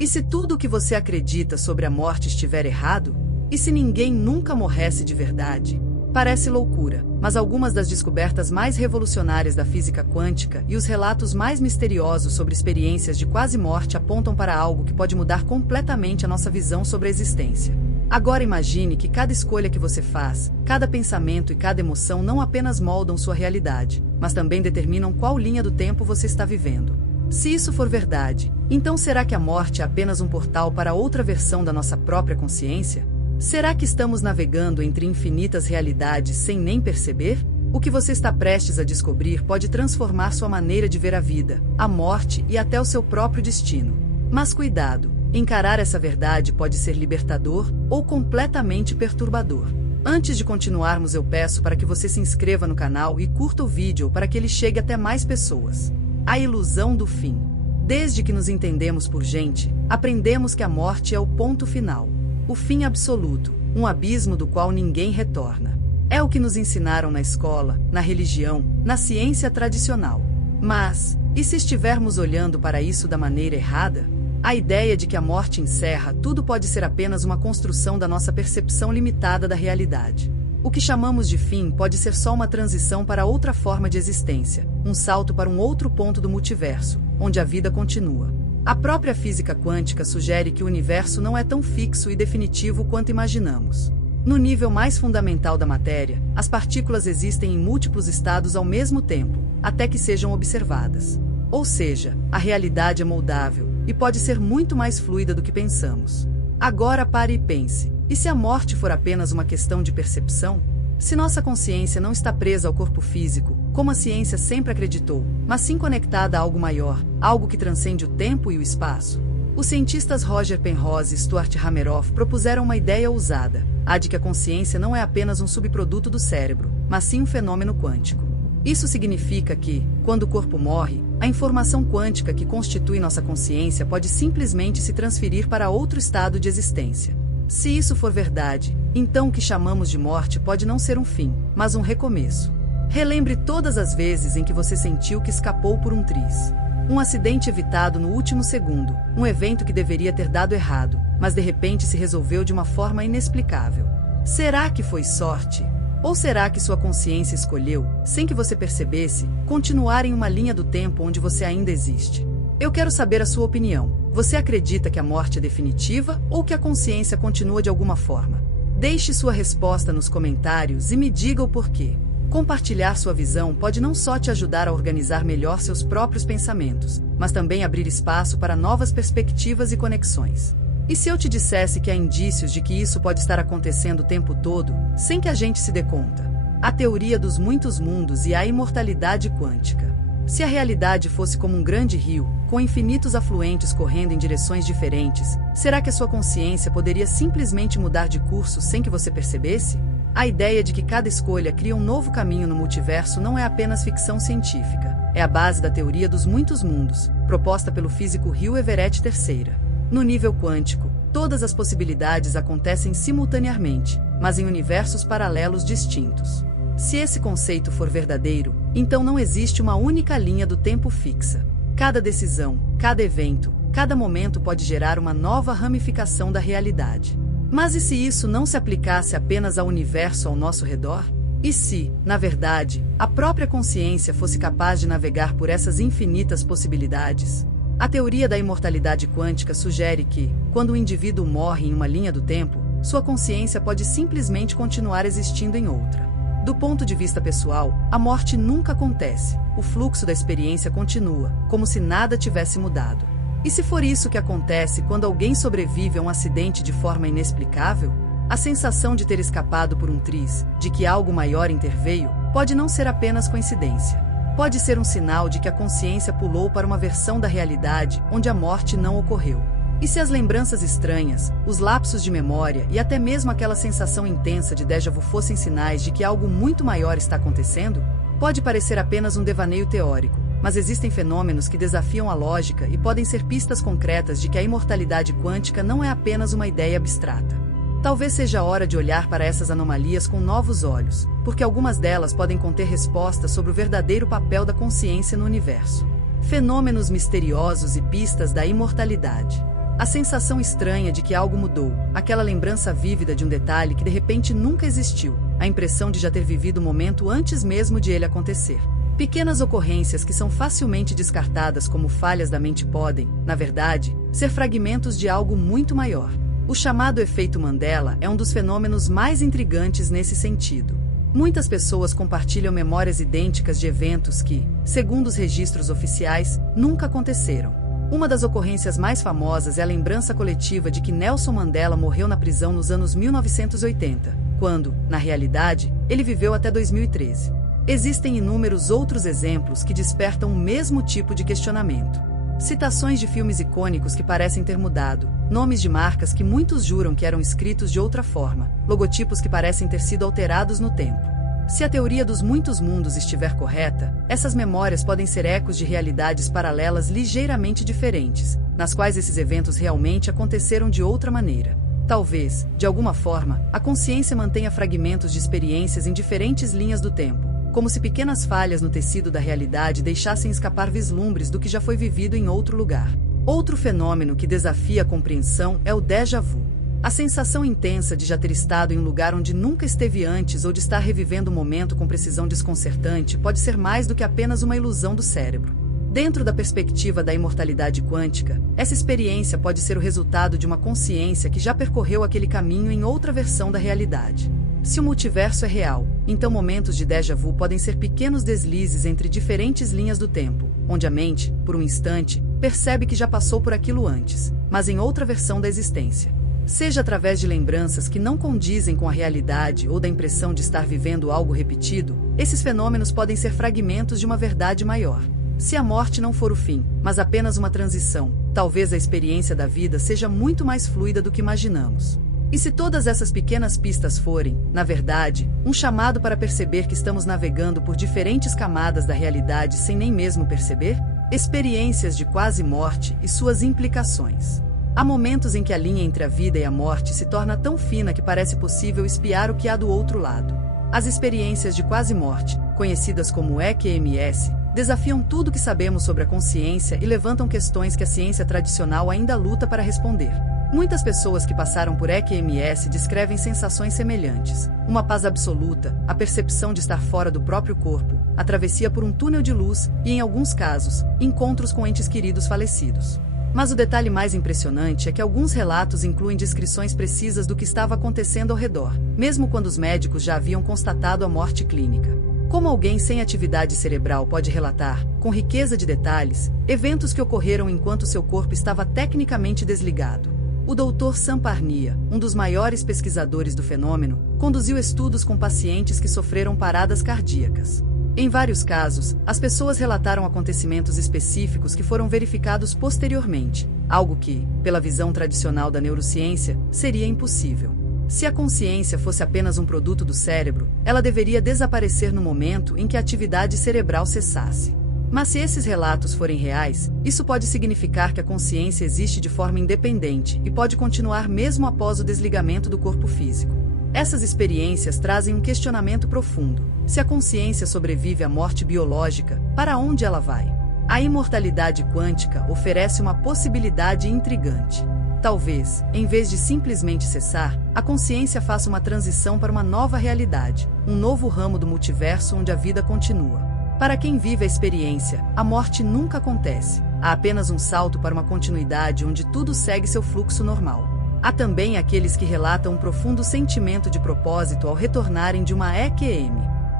E se tudo o que você acredita sobre a morte estiver errado? E se ninguém nunca morresse de verdade? Parece loucura, mas algumas das descobertas mais revolucionárias da física quântica e os relatos mais misteriosos sobre experiências de quase morte apontam para algo que pode mudar completamente a nossa visão sobre a existência. Agora imagine que cada escolha que você faz, cada pensamento e cada emoção não apenas moldam sua realidade, mas também determinam qual linha do tempo você está vivendo. Se isso for verdade, então será que a morte é apenas um portal para outra versão da nossa própria consciência? Será que estamos navegando entre infinitas realidades sem nem perceber? O que você está prestes a descobrir pode transformar sua maneira de ver a vida, a morte e até o seu próprio destino. Mas cuidado, encarar essa verdade pode ser libertador ou completamente perturbador. Antes de continuarmos, eu peço para que você se inscreva no canal e curta o vídeo para que ele chegue até mais pessoas. A ilusão do fim. Desde que nos entendemos por gente, aprendemos que a morte é o ponto final. O fim absoluto, um abismo do qual ninguém retorna. É o que nos ensinaram na escola, na religião, na ciência tradicional. Mas, e se estivermos olhando para isso da maneira errada? A ideia de que a morte encerra tudo pode ser apenas uma construção da nossa percepção limitada da realidade. O que chamamos de fim pode ser só uma transição para outra forma de existência, um salto para um outro ponto do multiverso, onde a vida continua. A própria física quântica sugere que o universo não é tão fixo e definitivo quanto imaginamos. No nível mais fundamental da matéria, as partículas existem em múltiplos estados ao mesmo tempo, até que sejam observadas. Ou seja, a realidade é moldável e pode ser muito mais fluida do que pensamos. Agora pare e pense: e se a morte for apenas uma questão de percepção? Se nossa consciência não está presa ao corpo físico, como a ciência sempre acreditou, mas sim conectada a algo maior, algo que transcende o tempo e o espaço? Os cientistas Roger Penrose e Stuart Hameroff propuseram uma ideia ousada, a de que a consciência não é apenas um subproduto do cérebro, mas sim um fenômeno quântico. Isso significa que, quando o corpo morre, a informação quântica que constitui nossa consciência pode simplesmente se transferir para outro estado de existência. Se isso for verdade, então o que chamamos de morte pode não ser um fim, mas um recomeço. Relembre todas as vezes em que você sentiu que escapou por um triz. Um acidente evitado no último segundo, um evento que deveria ter dado errado, mas de repente se resolveu de uma forma inexplicável. Será que foi sorte? Ou será que sua consciência escolheu, sem que você percebesse, continuar em uma linha do tempo onde você ainda existe? Eu quero saber a sua opinião. Você acredita que a morte é definitiva ou que a consciência continua de alguma forma? Deixe sua resposta nos comentários e me diga o porquê. Compartilhar sua visão pode não só te ajudar a organizar melhor seus próprios pensamentos, mas também abrir espaço para novas perspectivas e conexões. E se eu te dissesse que há indícios de que isso pode estar acontecendo o tempo todo, sem que a gente se dê conta? A teoria dos muitos mundos e a imortalidade quântica. Se a realidade fosse como um grande rio, com infinitos afluentes correndo em direções diferentes, será que a sua consciência poderia simplesmente mudar de curso sem que você percebesse? A ideia de que cada escolha cria um novo caminho no multiverso não é apenas ficção científica, é a base da teoria dos muitos mundos, proposta pelo físico Hugh Everett III. No nível quântico, todas as possibilidades acontecem simultaneamente, mas em universos paralelos distintos. Se esse conceito for verdadeiro, então não existe uma única linha do tempo fixa. Cada decisão, cada evento, cada momento pode gerar uma nova ramificação da realidade. Mas e se isso não se aplicasse apenas ao universo ao nosso redor? E se, na verdade, a própria consciência fosse capaz de navegar por essas infinitas possibilidades? A teoria da imortalidade quântica sugere que, quando o indivíduo morre em uma linha do tempo, sua consciência pode simplesmente continuar existindo em outra. Do ponto de vista pessoal, a morte nunca acontece, o fluxo da experiência continua, como se nada tivesse mudado. E se for isso que acontece quando alguém sobrevive a um acidente de forma inexplicável? A sensação de ter escapado por um triz, de que algo maior interveio, pode não ser apenas coincidência. Pode ser um sinal de que a consciência pulou para uma versão da realidade onde a morte não ocorreu. E se as lembranças estranhas, os lapsos de memória e até mesmo aquela sensação intensa de déjà vu fossem sinais de que algo muito maior está acontecendo? Pode parecer apenas um devaneio teórico, mas existem fenômenos que desafiam a lógica e podem ser pistas concretas de que a imortalidade quântica não é apenas uma ideia abstrata. Talvez seja a hora de olhar para essas anomalias com novos olhos, porque algumas delas podem conter respostas sobre o verdadeiro papel da consciência no universo. Fenômenos misteriosos e pistas da imortalidade. A sensação estranha de que algo mudou, aquela lembrança vívida de um detalhe que de repente nunca existiu, a impressão de já ter vivido o momento antes mesmo de ele acontecer. Pequenas ocorrências que são facilmente descartadas como falhas da mente podem, na verdade, ser fragmentos de algo muito maior. O chamado efeito Mandela é um dos fenômenos mais intrigantes nesse sentido. Muitas pessoas compartilham memórias idênticas de eventos que, segundo os registros oficiais, nunca aconteceram. Uma das ocorrências mais famosas é a lembrança coletiva de que Nelson Mandela morreu na prisão nos anos 1980, quando, na realidade, ele viveu até 2013. Existem inúmeros outros exemplos que despertam o mesmo tipo de questionamento. Citações de filmes icônicos que parecem ter mudado, nomes de marcas que muitos juram que eram escritos de outra forma, logotipos que parecem ter sido alterados no tempo. Se a teoria dos muitos mundos estiver correta, essas memórias podem ser ecos de realidades paralelas ligeiramente diferentes, nas quais esses eventos realmente aconteceram de outra maneira. Talvez, de alguma forma, a consciência mantenha fragmentos de experiências em diferentes linhas do tempo, como se pequenas falhas no tecido da realidade deixassem escapar vislumbres do que já foi vivido em outro lugar. Outro fenômeno que desafia a compreensão é o déjà vu. A sensação intensa de já ter estado em um lugar onde nunca esteve antes ou de estar revivendo o momento com precisão desconcertante pode ser mais do que apenas uma ilusão do cérebro. Dentro da perspectiva da imortalidade quântica, essa experiência pode ser o resultado de uma consciência que já percorreu aquele caminho em outra versão da realidade. Se o multiverso é real, então momentos de déjà vu podem ser pequenos deslizes entre diferentes linhas do tempo, onde a mente, por um instante, percebe que já passou por aquilo antes, mas em outra versão da existência. Seja através de lembranças que não condizem com a realidade ou da impressão de estar vivendo algo repetido, esses fenômenos podem ser fragmentos de uma verdade maior. Se a morte não for o fim, mas apenas uma transição, talvez a experiência da vida seja muito mais fluida do que imaginamos. E se todas essas pequenas pistas forem, na verdade, um chamado para perceber que estamos navegando por diferentes camadas da realidade sem nem mesmo perceber? Experiências de quase morte e suas implicações. Há momentos em que a linha entre a vida e a morte se torna tão fina que parece possível espiar o que há do outro lado. As experiências de quase morte, conhecidas como EQMS, desafiam tudo o que sabemos sobre a consciência e levantam questões que a ciência tradicional ainda luta para responder. Muitas pessoas que passaram por EQMS descrevem sensações semelhantes. Uma paz absoluta, a percepção de estar fora do próprio corpo, a travessia por um túnel de luz e, em alguns casos, encontros com entes queridos falecidos. Mas o detalhe mais impressionante é que alguns relatos incluem descrições precisas do que estava acontecendo ao redor, mesmo quando os médicos já haviam constatado a morte clínica. Como alguém sem atividade cerebral pode relatar, com riqueza de detalhes, eventos que ocorreram enquanto seu corpo estava tecnicamente desligado? O Dr. Sam Parnia, um dos maiores pesquisadores do fenômeno, conduziu estudos com pacientes que sofreram paradas cardíacas. Em vários casos, as pessoas relataram acontecimentos específicos que foram verificados posteriormente, algo que, pela visão tradicional da neurociência, seria impossível. Se a consciência fosse apenas um produto do cérebro, ela deveria desaparecer no momento em que a atividade cerebral cessasse. Mas se esses relatos forem reais, isso pode significar que a consciência existe de forma independente e pode continuar mesmo após o desligamento do corpo físico. Essas experiências trazem um questionamento profundo. Se a consciência sobrevive à morte biológica, para onde ela vai? A imortalidade quântica oferece uma possibilidade intrigante. Talvez, em vez de simplesmente cessar, a consciência faça uma transição para uma nova realidade, um novo ramo do multiverso onde a vida continua. Para quem vive a experiência, a morte nunca acontece. Há apenas um salto para uma continuidade onde tudo segue seu fluxo normal. Há também aqueles que relatam um profundo sentimento de propósito ao retornarem de uma EQM.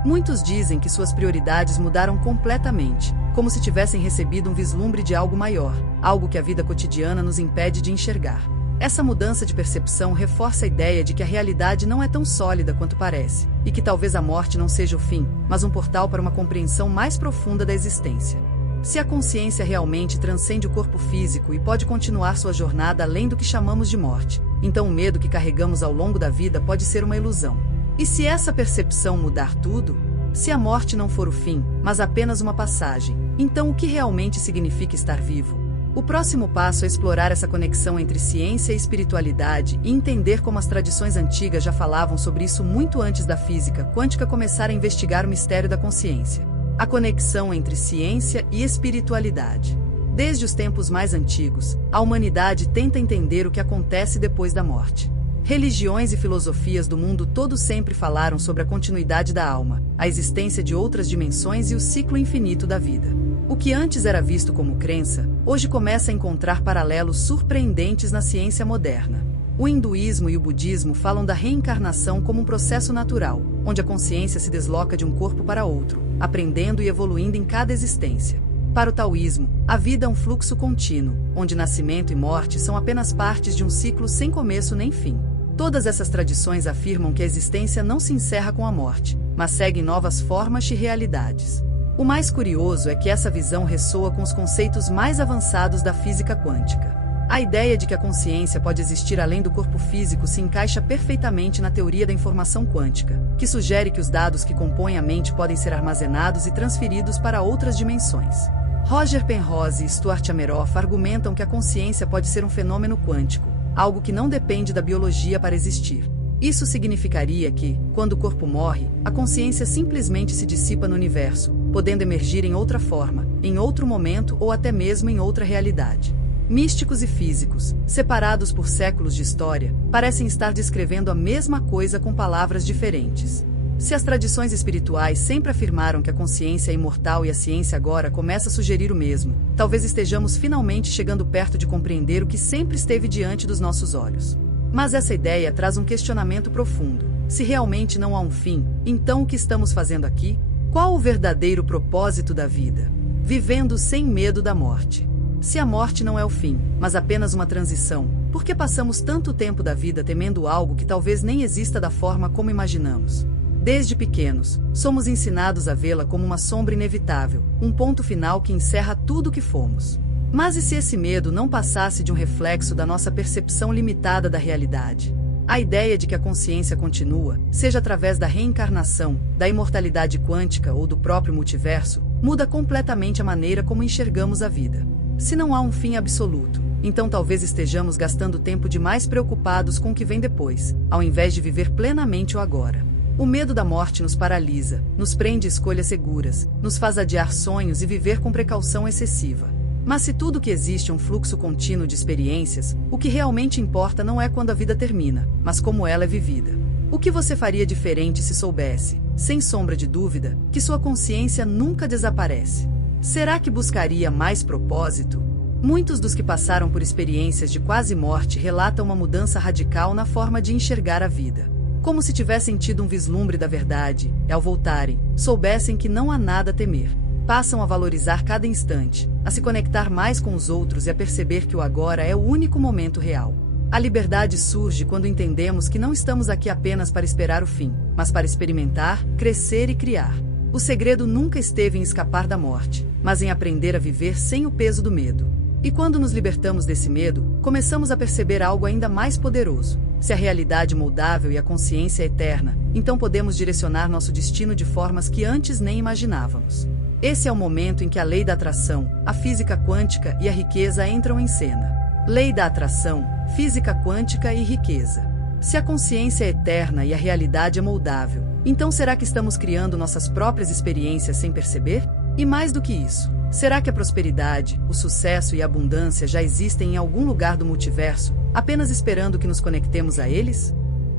Muitos dizem que suas prioridades mudaram completamente, como se tivessem recebido um vislumbre de algo maior, algo que a vida cotidiana nos impede de enxergar. Essa mudança de percepção reforça a ideia de que a realidade não é tão sólida quanto parece, e que talvez a morte não seja o fim, mas um portal para uma compreensão mais profunda da existência. Se a consciência realmente transcende o corpo físico e pode continuar sua jornada além do que chamamos de morte, então o medo que carregamos ao longo da vida pode ser uma ilusão. E se essa percepção mudar tudo? Se a morte não for o fim, mas apenas uma passagem, então o que realmente significa estar vivo? O próximo passo é explorar essa conexão entre ciência e espiritualidade e entender como as tradições antigas já falavam sobre isso muito antes da física quântica começar a investigar o mistério da consciência. A conexão entre ciência e espiritualidade. Desde os tempos mais antigos, a humanidade tenta entender o que acontece depois da morte. Religiões e filosofias do mundo todo sempre falaram sobre a continuidade da alma, a existência de outras dimensões e o ciclo infinito da vida. O que antes era visto como crença, hoje começa a encontrar paralelos surpreendentes na ciência moderna. O hinduísmo e o budismo falam da reencarnação como um processo natural, onde a consciência se desloca de um corpo para outro, aprendendo e evoluindo em cada existência. Para o taoísmo, a vida é um fluxo contínuo, onde nascimento e morte são apenas partes de um ciclo sem começo nem fim. Todas essas tradições afirmam que a existência não se encerra com a morte, mas segue novas formas e realidades. O mais curioso é que essa visão ressoa com os conceitos mais avançados da física quântica. A ideia de que a consciência pode existir além do corpo físico se encaixa perfeitamente na teoria da informação quântica, que sugere que os dados que compõem a mente podem ser armazenados e transferidos para outras dimensões. Roger Penrose e Stuart Hameroff argumentam que a consciência pode ser um fenômeno quântico, algo que não depende da biologia para existir. Isso significaria que, quando o corpo morre, a consciência simplesmente se dissipa no universo, podendo emergir em outra forma, em outro momento ou até mesmo em outra realidade. Místicos e físicos, separados por séculos de história, parecem estar descrevendo a mesma coisa com palavras diferentes. Se as tradições espirituais sempre afirmaram que a consciência é imortal e a ciência agora começa a sugerir o mesmo, talvez estejamos finalmente chegando perto de compreender o que sempre esteve diante dos nossos olhos. Mas essa ideia traz um questionamento profundo. Se realmente não há um fim, então o que estamos fazendo aqui? Qual o verdadeiro propósito da vida? Vivendo sem medo da morte. Se a morte não é o fim, mas apenas uma transição, por que passamos tanto tempo da vida temendo algo que talvez nem exista da forma como imaginamos? Desde pequenos, somos ensinados a vê-la como uma sombra inevitável, um ponto final que encerra tudo o que fomos. Mas e se esse medo não passasse de um reflexo da nossa percepção limitada da realidade? A ideia de que a consciência continua, seja através da reencarnação, da imortalidade quântica ou do próprio multiverso, muda completamente a maneira como enxergamos a vida. Se não há um fim absoluto, então talvez estejamos gastando tempo demais preocupados com o que vem depois, ao invés de viver plenamente o agora. O medo da morte nos paralisa, nos prende escolhas seguras, nos faz adiar sonhos e viver com precaução excessiva. Mas se tudo que existe é um fluxo contínuo de experiências, o que realmente importa não é quando a vida termina, mas como ela é vivida. O que você faria diferente se soubesse, sem sombra de dúvida, que sua consciência nunca desaparece? Será que buscaria mais propósito? Muitos dos que passaram por experiências de quase morte relatam uma mudança radical na forma de enxergar a vida. Como se tivessem tido um vislumbre da verdade, e ao voltarem, soubessem que não há nada a temer. Passam a valorizar cada instante, a se conectar mais com os outros e a perceber que o agora é o único momento real. A liberdade surge quando entendemos que não estamos aqui apenas para esperar o fim, mas para experimentar, crescer e criar. O segredo nunca esteve em escapar da morte, mas em aprender a viver sem o peso do medo. E quando nos libertamos desse medo, começamos a perceber algo ainda mais poderoso. Se a realidade moldável e a consciência é eterna, então podemos direcionar nosso destino de formas que antes nem imaginávamos. Esse é o momento em que a lei da atração, a física quântica e a riqueza entram em cena. Lei da atração, física quântica e riqueza. Se a consciência é eterna e a realidade é moldável, então será que estamos criando nossas próprias experiências sem perceber? E mais do que isso, será que a prosperidade, o sucesso e a abundância já existem em algum lugar do multiverso, apenas esperando que nos conectemos a eles?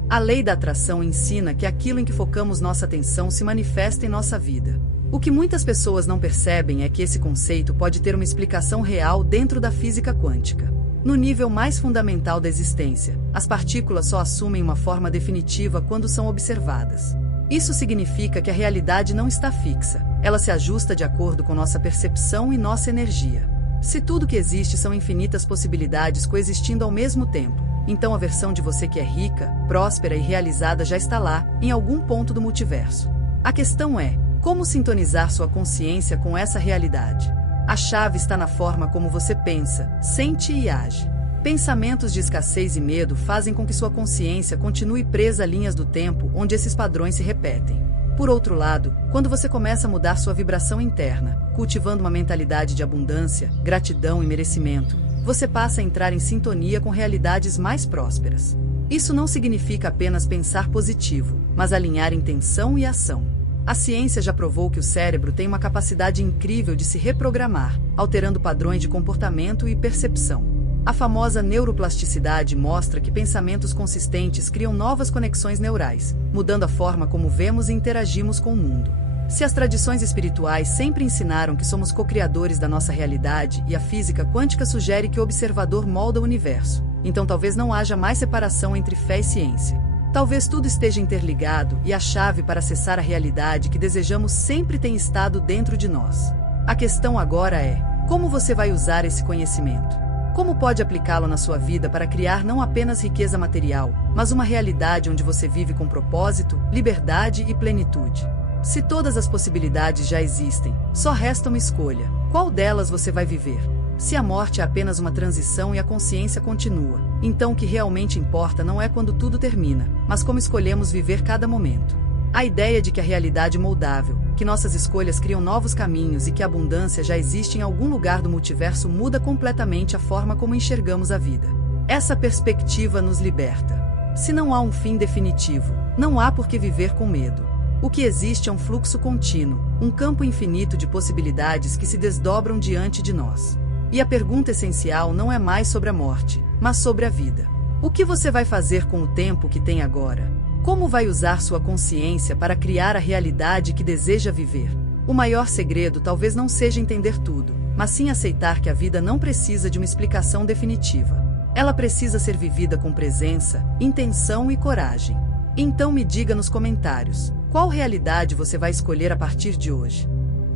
A lei da atração ensina que aquilo em que focamos nossa atenção se manifesta em nossa vida. O que muitas pessoas não percebem é que esse conceito pode ter uma explicação real dentro da física quântica. No nível mais fundamental da existência, as partículas só assumem uma forma definitiva quando são observadas. Isso significa que a realidade não está fixa, ela se ajusta de acordo com nossa percepção e nossa energia. Se tudo que existe são infinitas possibilidades coexistindo ao mesmo tempo, então a versão de você que é rica, próspera e realizada já está lá, em algum ponto do multiverso. A questão é, como sintonizar sua consciência com essa realidade? A chave está na forma como você pensa, sente e age. Pensamentos de escassez e medo fazem com que sua consciência continue presa a linhas do tempo onde esses padrões se repetem. Por outro lado, quando você começa a mudar sua vibração interna, cultivando uma mentalidade de abundância, gratidão e merecimento, você passa a entrar em sintonia com realidades mais prósperas. Isso não significa apenas pensar positivo, mas alinhar intenção e ação. A ciência já provou que o cérebro tem uma capacidade incrível de se reprogramar, alterando padrões de comportamento e percepção. A famosa neuroplasticidade mostra que pensamentos consistentes criam novas conexões neurais, mudando a forma como vemos e interagimos com o mundo. Se as tradições espirituais sempre ensinaram que somos co-criadores da nossa realidade e a física quântica sugere que o observador molda o universo, então talvez não haja mais separação entre fé e ciência. Talvez tudo esteja interligado e a chave para acessar a realidade que desejamos sempre tem estado dentro de nós. A questão agora é: como você vai usar esse conhecimento? Como pode aplicá-lo na sua vida para criar não apenas riqueza material, mas uma realidade onde você vive com propósito, liberdade e plenitude? Se todas as possibilidades já existem, só resta uma escolha. Qual delas você vai viver? Se a morte é apenas uma transição e a consciência continua, então o que realmente importa não é quando tudo termina, mas como escolhemos viver cada momento. A ideia de que a realidade é moldável, que nossas escolhas criam novos caminhos e que a abundância já existe em algum lugar do multiverso muda completamente a forma como enxergamos a vida. Essa perspectiva nos liberta. Se não há um fim definitivo, não há por que viver com medo. O que existe é um fluxo contínuo, um campo infinito de possibilidades que se desdobram diante de nós. E a pergunta essencial não é mais sobre a morte, mas sobre a vida. O que você vai fazer com o tempo que tem agora? Como vai usar sua consciência para criar a realidade que deseja viver? O maior segredo talvez não seja entender tudo, mas sim aceitar que a vida não precisa de uma explicação definitiva. Ela precisa ser vivida com presença, intenção e coragem. Então me diga nos comentários, qual realidade você vai escolher a partir de hoje?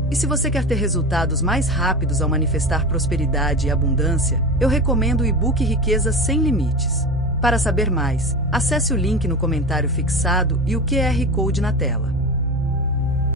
E se você quer ter resultados mais rápidos ao manifestar prosperidade e abundância, eu recomendo o e-book Riqueza Sem Limites. Para saber mais, acesse o link no comentário fixado e o QR Code na tela.